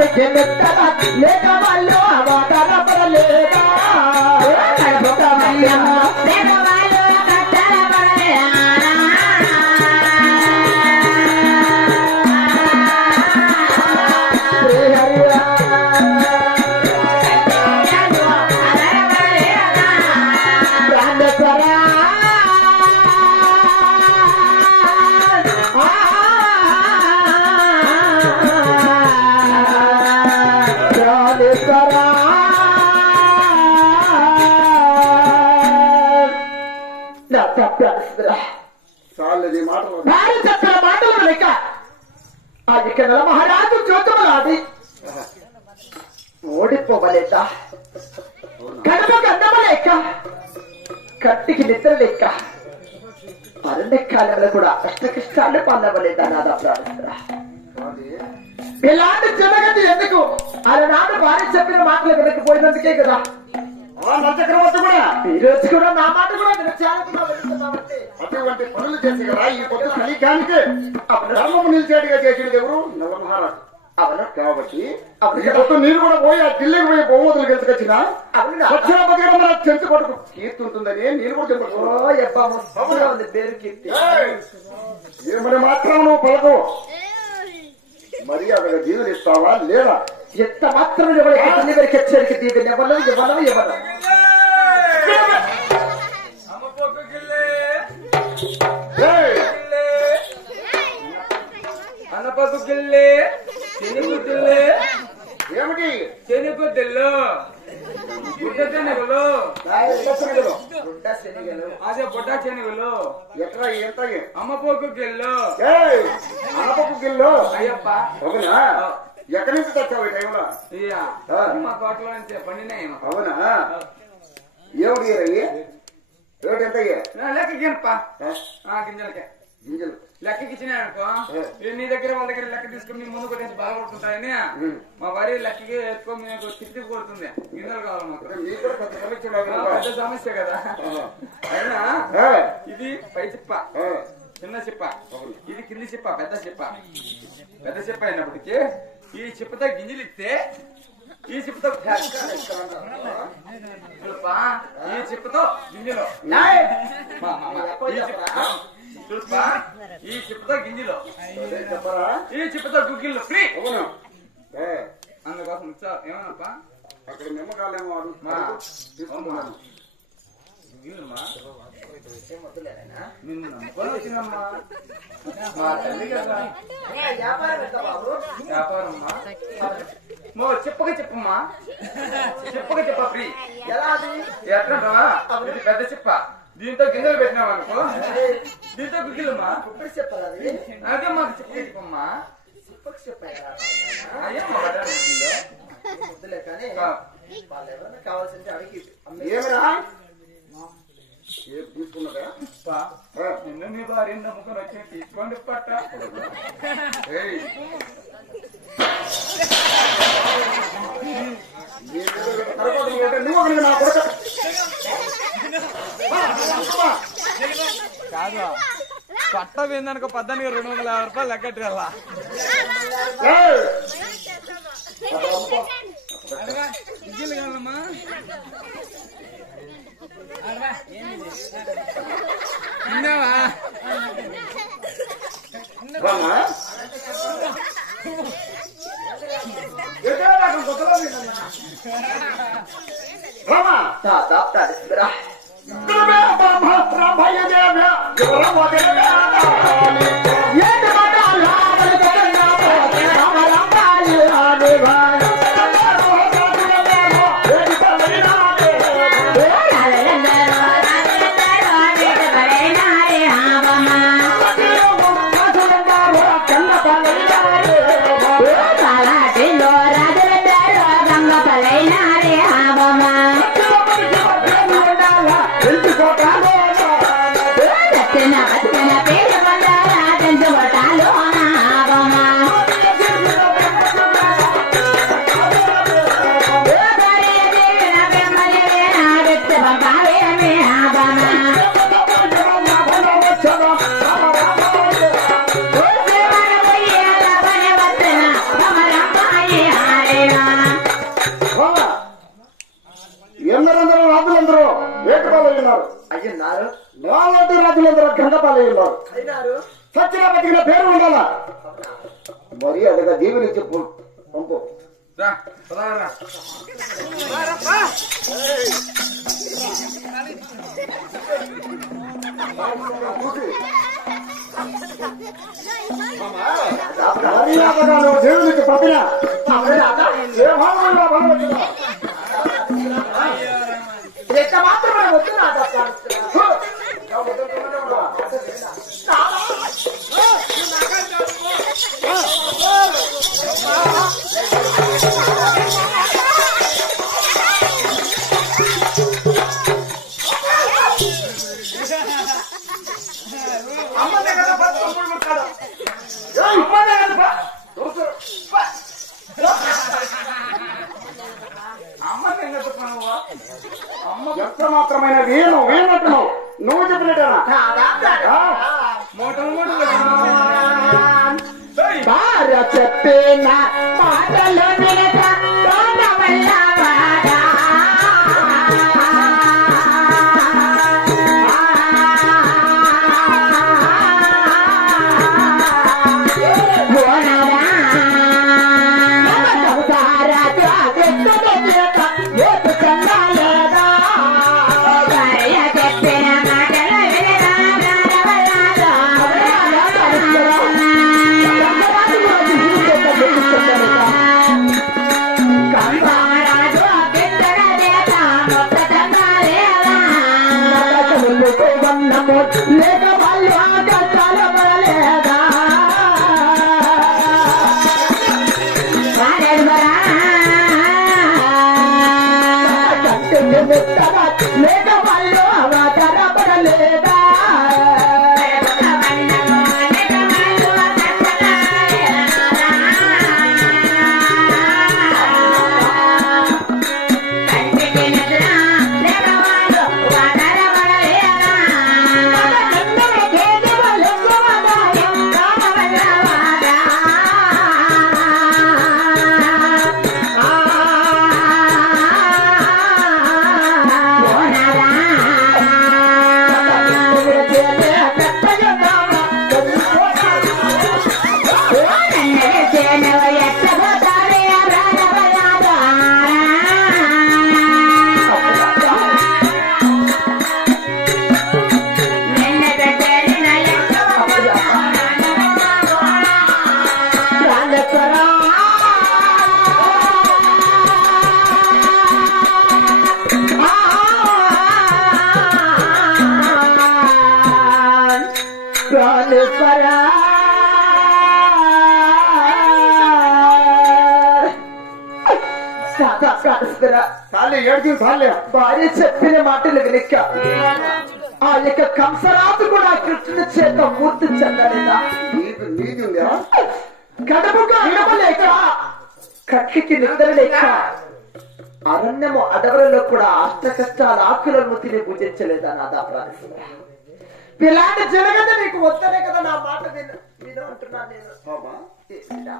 లేక వాళ్ళు అవతరపడలేదా మాటలు లేక అది కన్నడ మహారాజు జ్యోతమలాది ఓడిపోవలేక కడుపుకు అన్నం లేక కట్టికి నిద్ర లేక అరణ్యకాలంలో కూడా కష్టాలు పాలవలేదా నాదా ప్రాణిస్తురా ఇలాంటి జనగతి ఎందుకు అలనాడు వారి చెప్పిన మాటలు వినకపోయినందుకే కదా చక్రవర్తి కూడా ఈ రోజు కూడా నా మాట కూడా అటువంటి పనులు చేసి కదా ఈ కొత్త కలికానికి ధర్మము నిలిచేట్టుగా చేసేది ఎవరు నవ మహారాజు అవును కాబట్టి నీరు కూడా పోయి ఆ ఢిల్లీకి పోయి బహుమతులు గెలుచుకొచ్చిన దక్షిణపతి మన చెంచు కొడుకు కీర్తి ఉంటుందని నేను కూడా చెప్పాను పేరు కీర్తి ఏమని మాత్రం నువ్వు పలకవు మరి అక్కడ దీవెలు ఇస్తావా లేదా ఎంత మాత్రం ఎవరికి హెచ్చరిక దీవెని ఎవరు అన్నపగుల్లే చెనిగుడ్డుల్లే ఏమిటి చెనిగుడ్డుల్లో గుడ్డ శనగలు అదే బుడ్డ శనగలు ఎట్లా ఎంత అమ్మపోకు గిల్లు అమ్మపోకు గిల్లు అయ్యప్ప అవునా ఎక్కడి నుంచి తెచ్చావు ఈ టైంలో మా తోటలో నుంచి పండినాయి అవునా ఏమిటి రయ్యి రేటు ఎంత లెక్క గినప్ప గింజలకే గింజలు లెక్కకి ఇచ్చినాయనుకో నీ దగ్గర వాళ్ళ దగ్గర లెక్క తీసుకుని ముందు కొట్టేసి బాగుపడుతుంటాయని మా వరి లెక్కకి ఎక్కువ మీకు తిప్పి కొడుతుంది గింజలు కావాలి మాకు పెద్ద సమస్య కదా అయినా ఇది పై చిప్ప చిన్న చిప్ప ఇది కింది చిప్ప పెద్ద చిప్ప అయినప్పటికీ ఈ చిప్పతో గింజలు ఇస్తే ఈ చిప్పతో ఈ చిప్పతో గింజలు ఈ చిప్పతో గింజలు ఈ చిప్పతో గుగ్గిళ్ళు ఫ్రీ అందుకోసం ఏమన్నప్పా అక్కడ నిమ్మకాలేమో తీసుకుంటున్నాను నిన్ను నమ్ముకొని వచ్చిందమ్మా మా తల్లి కదా వ్యాపారమ్మా నువ్వు చెప్పమ్మా చెప్ప ఫ్రీ ఎలా ఎట్లా ఇది పెద్ద చెప్ప దీంతో గింజలు పెట్టినావు అనుకో దీంతో గుగ్గిలమ్మా చెప్పాలి అదే మాకు చెప్పమ్మా అయ్యమ్మా కానీ వాళ్ళు ఎవరైనా కావాల్సింటే అడిగి ఏమరా తీసుకున్నదా నిన్ను నీ భార్య నమ్ముకొని వచ్చి తీసుకోండి పట్ట కాదు పట్ట పోయిందనుకో 250 రూపాయలు లెక్కట్టు వెళ్ళా ఇడ్లీలు కావాలమ్మా తిన్నావా Tena, pega, అయ్యన్నారు నాలాంటి రాజులందరూ గంగపాలై ఉన్నారు. అయినారు సచ్చిన బతికిన పేరు ఉండాలా మరి అదగా దీవుని చెప్పు పంపు రా పదారా దేవునికి పంపిన ఏ భాగంలో బలవచ్చునా ఎట్ట మాత్రమే వద్దు నా అమ్మనే కదా పట్టుకొని కొడతాడు అమ్మనే కదా పనువా అమ్మ ఎంత మాత్రమైన వీణట్టున్నావు నువ్వు చెప్పినట్టేనా మోటలు భార్య చెప్పిన మాటలు వినక వల్లవాడా లేక వాళ్ళు ఆకట్టాల పడలేదా లేక వాళ్ళు ఆకట్టాల పడలేదా భార్య చెప్పిన మాటలు వినక ఆ యొక్క కంసరాజు కూడా కృష్ణుని చేత మూర్తి చెందలేదా నీది ఉందా గడపకు అడవలేక కట్టికి నిద్రలేక అరణ్యము అడవులలో కూడా అష్ట కష్టాల ఆకులను తిని పూజించలేదా నాదా ప్రాణేశ్వర ఇలాంటి జరగదు నీకు వద్దనే కదా నా మాట విను అంటున్నాను నేను